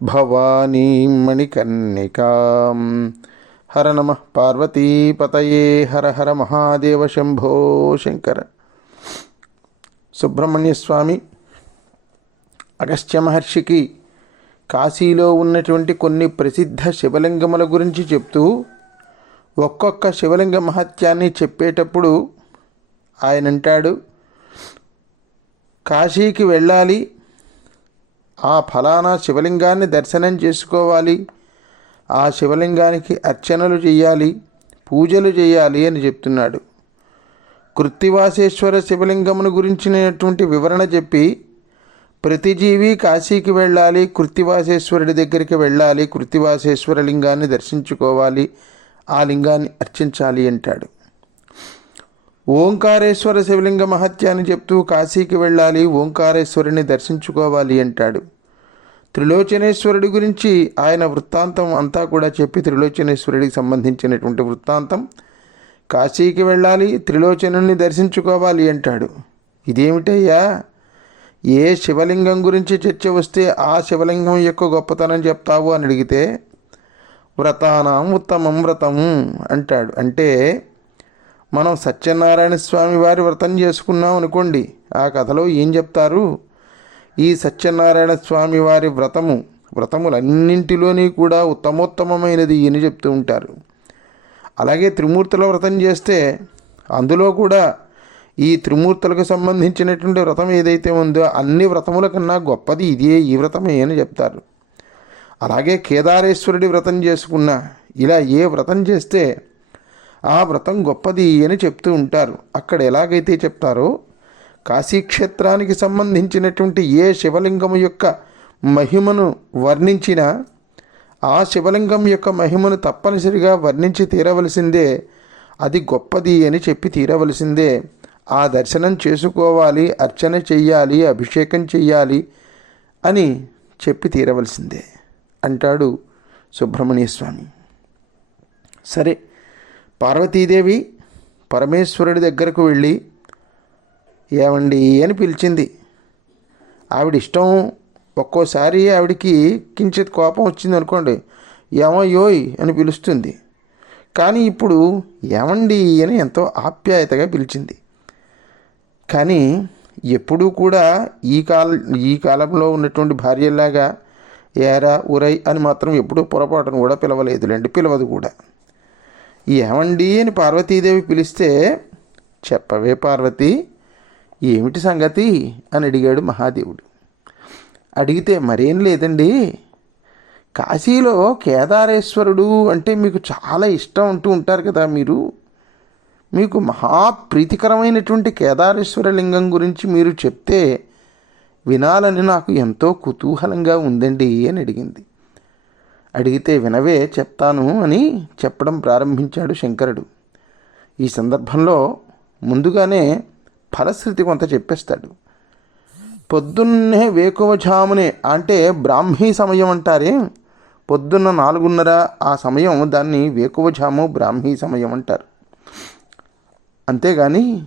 భవానీం మణికర్ణికాం హర నమ పార్వతీపతయే హర హర మహాదేవ శంభో శంకర సుబ్రహ్మణ్య స్వామి అగస్త్య మహర్షికి కాశీలో ఉన్నటువంటి కొన్ని ప్రసిద్ధ శివలింగముల గురించి చెప్తూ ఒక్కొక్క శివలింగ మహత్యాన్ని చెప్పేటప్పుడు ఆయన అంటాడు కాశీకి వెళ్ళాలి ఆ ఫలానా శివలింగాన్ని దర్శనం చేసుకోవాలి. ఆ శివలింగానికి అర్చనలు చేయాలి పూజలు చేయాలి అని చెప్తున్నాడు. కృత్తివాసేశ్వర శివలింగమును గురించినటువంటి వివరణ చెప్పి ప్రతి జీవి కాశీకి వెళ్ళాలి కృత్తివాసేశ్వరుడి దగ్గరికి వెళ్ళాలి కృత్తివాసేశ్వర లింగాన్ని దర్శించుకోవాలి ఆ లింగాన్ని అర్చించాలి అంటాడు. ఓంకారేశ్వర శివలింగ మహత్యాన్ని చెప్తూ కాశీకి వెళ్ళాలి ఓంకారేశ్వరుని దర్శించుకోవాలి అంటాడు. త్రిలోచనేశ్వరుడి గురించి ఆయన వృత్తాంతం అంతా కూడా చెప్పి త్రిలోచనేశ్వరుడికి సంబంధించినటువంటి వృత్తాంతం కాశీకి వెళ్ళాలి త్రిలోచనుని దర్శించుకోవాలి అంటాడు. ఇదేమిటయ్యా? ఏ శివలింగం గురించి చర్చ వస్తే ఆ శివలింగం యొక్క గొప్పతనం చెప్తావు అని అడిగితే వ్రతానాం ఉత్తమం వ్రతం అంటాడు. అంటే మనం సత్యనారాయణ స్వామి వారి వ్రతం చేసుకున్నాం అనుకోండి ఆ కథలో ఏం చెప్తారు? ఈ సత్యనారాయణ స్వామి వారి వ్రతము వ్రతములన్నింటిలోని కూడా ఉత్తమోత్తమమైనది అని చెప్తూ ఉంటారు. అలాగే త్రిమూర్తుల వ్రతం చేస్తే అందులో కూడా ఈ త్రిమూర్తులకు సంబంధించినటువంటి వ్రతం ఏదైతే ఉందో అన్ని వ్రతముల కన్నా గొప్పది ఇదే ఈ వ్రతమే అని చెప్తారు. అలాగే కేదారేశ్వరుడి వ్రతం చేసుకున్న ఇలా ఏ వ్రతం చేస్తే ఆ వ్రతం గొప్పది అని చెప్తూ ఉంటారు. అక్కడ ఎలాగైతే చెప్తారో కాశీక్షేత్రానికి సంబంధించినటువంటి ఏ శివలింగము యొక్క మహిమను వర్ణించినా ఆ శివలింగం యొక్క మహిమను తప్పనిసరిగా వర్ణించి తీరవలసిందే అది గొప్పది అని చెప్పి తీరవలసిందే. ఆ దర్శనం చేసుకోవాలి అర్చన చెయ్యాలి అభిషేకం చెయ్యాలి అని చెప్పి తీరవలసిందే అంటాడు సుబ్రహ్మణ్య స్వామి. సరే పార్వతీదేవి పరమేశ్వరుడి దగ్గరకు వెళ్ళి ఏమండి? అని పిలిచింది. ఆవిడ ఇష్టం ఒక్కోసారి ఆవిడికి కించిత్ కోపం వచ్చింది అనుకోండి. ఏమో యోయ్ అని పిలుస్తుంది. కానీ ఇప్పుడు ఏమండి? అని ఎంతో ఆప్యాయతగా పిలిచింది. కానీ ఎప్పుడూ కూడా ఈ కాల ఈ కాలంలో ఉన్నటువంటి భార్యలాగా ఏరా ఉరై అని మాత్రం ఎప్పుడూ పొరపాటును కూడా పిలవలేదులేండి. పిలవదు కూడా. ఏమండి అని పార్వతీదేవి పిలిస్తే చెప్పవే పార్వతి ఏమిటి సంగతి? అని అడిగాడు మహాదేవుడు. అడిగితే మరేం లేదండి కాశీలో కేదారేశ్వరుడు అంటే మీకు చాలా ఇష్టం అంటూ ఉంటారు కదా మీరు. మీకు మహాప్రీతికరమైనటువంటి కేదారేశ్వర లింగం గురించి మీరు చెప్తే వినాలని నాకు ఎంతో కుతూహలంగా ఉందండి అని అడిగింది. అడిగితే వినవే చెప్తాను అని చెప్పడం ప్రారంభించాడు శంకరుడు. ఈ సందర్భంలో ముందుగానే ఫలశ్రుతి కొంత చెప్పేస్తాడు. పొద్దున్నే వేకువజామునే అంటే బ్రాహ్మీ సమయం అంటారే? పొద్దున్న నాలుగున్నర ఆ సమయం దాన్ని వేకువజాము బ్రాహ్మీ సమయం అంటారు. అంతేగాని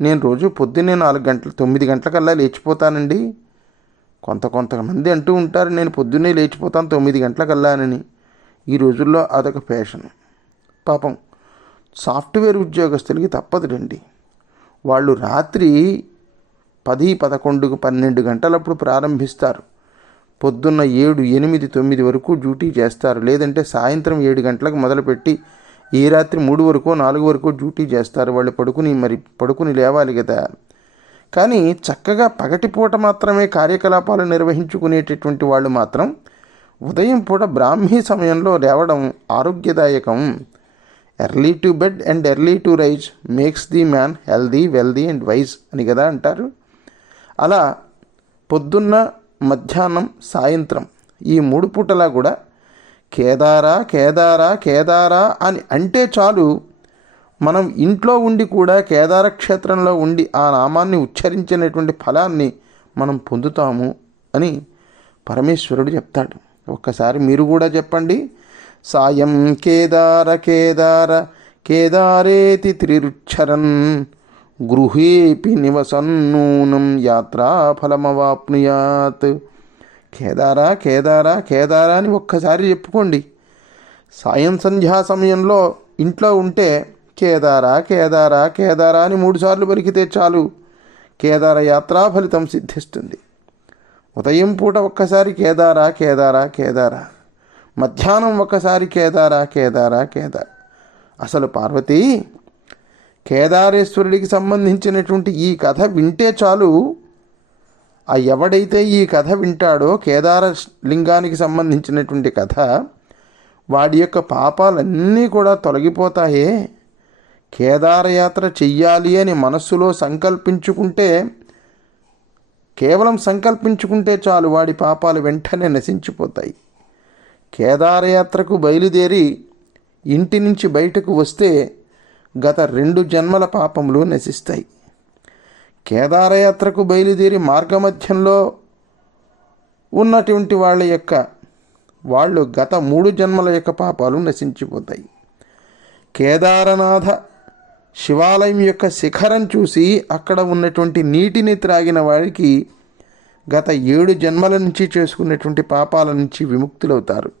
నేను రోజు పొద్దున్నే నాలుగు గంటలు తొమ్మిది గంటలకల్లా లేచిపోతానండి. కొంత కొంతమంది అంటూ ఉంటారు నేను పొద్దున్నే లేచిపోతాను తొమ్మిది గంటలకల్లానని ఈ రోజుల్లో అదొక ఫ్యాషన్. పాపం సాఫ్ట్వేర్ ఉద్యోగస్తులకి తప్పదులండి. వాళ్ళు రాత్రి పది పదకొండు పన్నెండు గంటలప్పుడు ప్రారంభిస్తారు. పొద్దున్న ఏడు ఎనిమిది తొమ్మిది వరకు డ్యూటీ చేస్తారు. లేదంటే సాయంత్రం ఏడు గంటలకు మొదలుపెట్టి ఏ రాత్రి మూడు వరకు నాలుగు వరకు డ్యూటీ చేస్తారు. వాళ్ళు పడుకుని మరి పడుకుని లేవాలి కదా. కానీ చక్కగా పగటిపూట మాత్రమే కార్యకలాపాలు నిర్వహించుకునేటటువంటి వాళ్ళు మాత్రం ఉదయం పూట బ్రాహ్మీ సమయంలో లేవడం ఆరోగ్యదాయకం. Early to bed and early to rise makes the man healthy wealthy and wise అని కదా అంటారు. అలా పొద్దున్న మధ్యాహ్నం సాయంత్రం ఈ మూడు పూటలా కూడా కేదారా కేదారా కేదారా అని అంటే చాలు మనం ఇంట్లో ఉండి కూడా కేదార క్షేత్రంలో ఉండి ఆ నామాన్ని ఉచ్చరించినటువంటి ఫలాన్ని మనం పొందుతాము అని పరమేశ్వరుడు చెప్తాడు. ఒక్కసారి మీరు కూడా చెప్పండి. సాయం కేదార కేదార కేదారేతి త్రిరుచ్చరన్ గృహేపి నివసన్నూనం యాత్రాఫలమవాప్నుయాత్ కేదారా కేదారా కేదారా అని ఒక్కసారి చెప్పుకోండి. సాయం సంధ్యా సమయంలో ఇంట్లో ఉంటే కేదారా కేదారా కేదారా అని మూడుసార్లు పలికితే చాలు. కేదార యాత్రా ఫలితం సిద్ధిస్తుంది. ఉదయం పూట ఒక్కసారి కేదారా కేదారా కేదారా. మధ్యాహ్నం ఒక్కసారి కేదారా కేదారా కేదార. అసలు పార్వతి కేదారేశ్వరుడికి సంబంధించినటువంటి ఈ కథ వింటే చాలు. ఆ ఎవడైతే ఈ కథ వింటాడో కేదార లింగానికి సంబంధించినటువంటి కథ వాడి యొక్క పాపాలన్నీ కూడా తొలగిపోతాయే. కేదారయాత్ర చెయ్యాలి అని మనస్సులో సంకల్పించుకుంటే కేవలం సంకల్పించుకుంటే చాలు వాడి పాపాలు వెంటనే నశించిపోతాయి. కేదారయాత్రకు బయలుదేరి ఇంటి నుంచి బయటకు వస్తే గత రెండు జన్మల పాపములు నశిస్తాయి. కేదారయాత్రకు బయలుదేరి మార్గమధ్యంలో ఉన్నటువంటి వాళ్ళ యొక్క వాళ్ళు గత మూడు జన్మల యొక్క పాపాలు నశించిపోతాయి. కేదారనాథ శివాలయం యొక్క శిఖరం చూసి అక్కడ ఉన్నటువంటి నీటిని త్రాగిన వారికి గత ఏడు జన్మల నుంచి చేసుకున్నటువంటి పాపాల నుంచి విముక్తులవుతారు.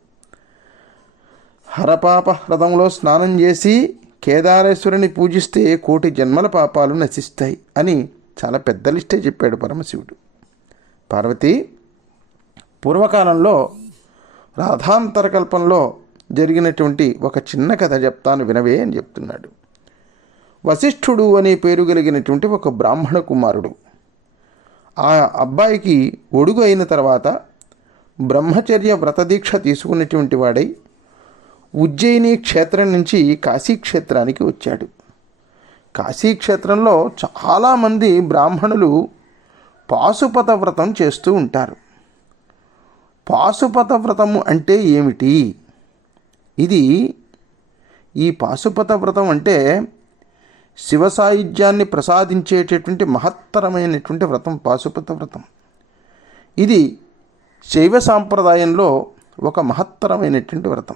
హరపాప హ్రదంలో స్నానం చేసి కేదారేశ్వరుని పూజిస్తే కోటి జన్మల పాపాలు నశిస్తాయి అని చాలా పెద్ద లిస్టే చెప్పాడు పరమశివుడు. పార్వతి పూర్వకాలంలో రాధాంతరకల్పంలో జరిగినటువంటి ఒక చిన్న కథ చెప్తాను వినవే అని చెప్తున్నాడు. వశిష్ఠుడు అనే పేరు కలిగినటువంటి ఒక బ్రాహ్మణ కుమారుడు. ఆ అబ్బాయికి ఒడుగు అయిన తర్వాత బ్రహ్మచర్య వ్రతదీక్ష తీసుకున్నటువంటి వాడై ఉజ్జయిని క్షేత్రం నుంచి కాశీ క్షేత్రానికి వచ్చాడు. కాశీ క్షేత్రంలో చాలామంది బ్రాహ్మణులు పాశుపత వ్రతం చేస్తూ ఉంటారు. పాశుపత వ్రతము అంటే ఏమిటి? ఇది ఈ పాశుపత వ్రతం అంటే శివ సాయుధ్యాన్ని ప్రసాదించేటటువంటి మహత్తరమైనటువంటి వ్రతం పాశుపత వ్రతం. ఇది శైవ సాంప్రదాయంలో ఒక మహత్తరమైనటువంటి వ్రతం.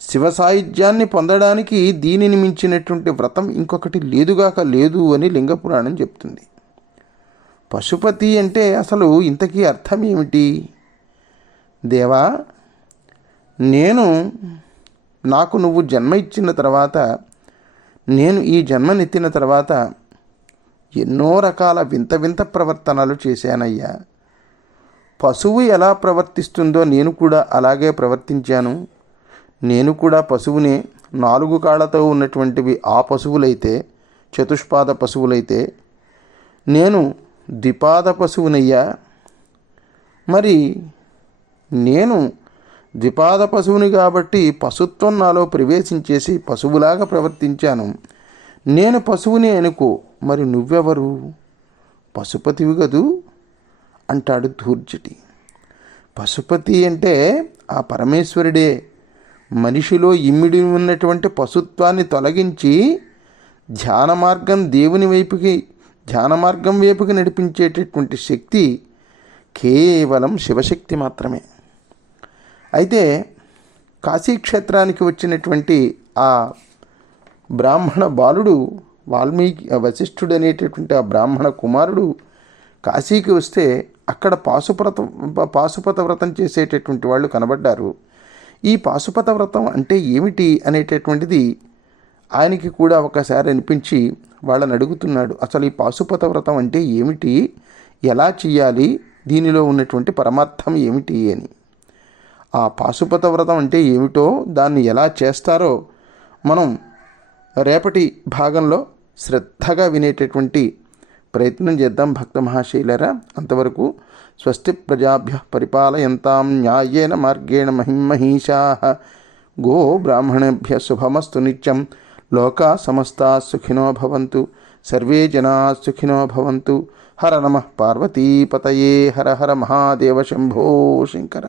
శివ సాయుధ్యాన్ని పొందడానికి దీనిని మించినటువంటి వ్రతం ఇంకొకటి లేదుగాక లేదు అని లింగపురాణం చెప్తుంది. పశుపతి అంటే అసలు ఇంతకీ అర్థం ఏమిటి దేవా నేను నాకు నువ్వు జన్మ ఇచ్చిన తర్వాత నేను ఈ జన్మనెత్తిన తర్వాత ఎన్నో రకాల వింత వింత ప్రవర్తనలు చేశానయ్యా. పశువు ఎలా ప్రవర్తిస్తుందో నేను కూడా అలాగే ప్రవర్తించాను. నేను కూడా పశువునే నాలుగు కాళ్ళతో ఉన్నటువంటివి ఆ పశువులైతే చతుష్పాద పశువులైతే. నేను ద్విపాద పశువునయ్యా. మరి నేను ద్విపాద పశువుని కాబట్టి పశుత్వం నాలో ప్రవేశించేసి పశువులాగా ప్రవర్తించాను. నేను పశువుని అనుకో మరి నువ్వెవరు? పశుపతివి కదూ? అంటాడు ధూర్జటి. పశుపతి అంటే ఆ పరమేశ్వరుడే. మనిషిలో ఇమ్మిడి ఉన్నటువంటి పశుత్వాన్ని తొలగించి ధ్యాన మార్గం దేవుని వైపుకి ధ్యాన మార్గం వైపుకి నడిపించేటటువంటి శక్తి కేవలం శివశక్తి మాత్రమే. అయితే కాశీక్షేత్రానికి వచ్చినటువంటి ఆ బ్రాహ్మణ బాలుడు వాల్మీకి వశిష్ఠుడు అనేటటువంటి ఆ బ్రాహ్మణ కుమారుడు కాశీకి వస్తే అక్కడ పాశుపత పాశుపత వ్రతం చేసేటటువంటి వాళ్ళు కనబడ్డారు. ఈ పాశుపత వ్రతం అంటే ఏమిటి అనేటటువంటిది ఆయనకి కూడా ఒకసారి అనిపించి వాళ్ళని అడుగుతున్నాడు. అసలు ఈ పాశుపత వ్రతం అంటే ఏమిటి? ఎలా చేయాలి? దీనిలో ఉన్నటువంటి పరమార్థం ఏమిటి అని. ఆ పాశుపత వ్రతం అంటే ఏమిటో దాన్ని ఎలా చేస్తారో మనం రేపటి భాగంలో శ్రద్ధగా వినేటటువంటి ప్రయత్నం చేద్దాం భక్త మహాశైలరా. అంతవరకు స్వస్తి ప్రజాభ్య పరిపాలయంతాం న్యాయేన మార్గేణ మహిమహీషా గో బ్రాహ్మణేభ్య శుభమస్తు నిత్యం. లోకా సమస్తా సుఖినో భవంతు. సర్వే జనా సుఖినో భవంతు. హర నమ పార్వతీపతయే. హర హర మహాదేవ శంభో శంకర.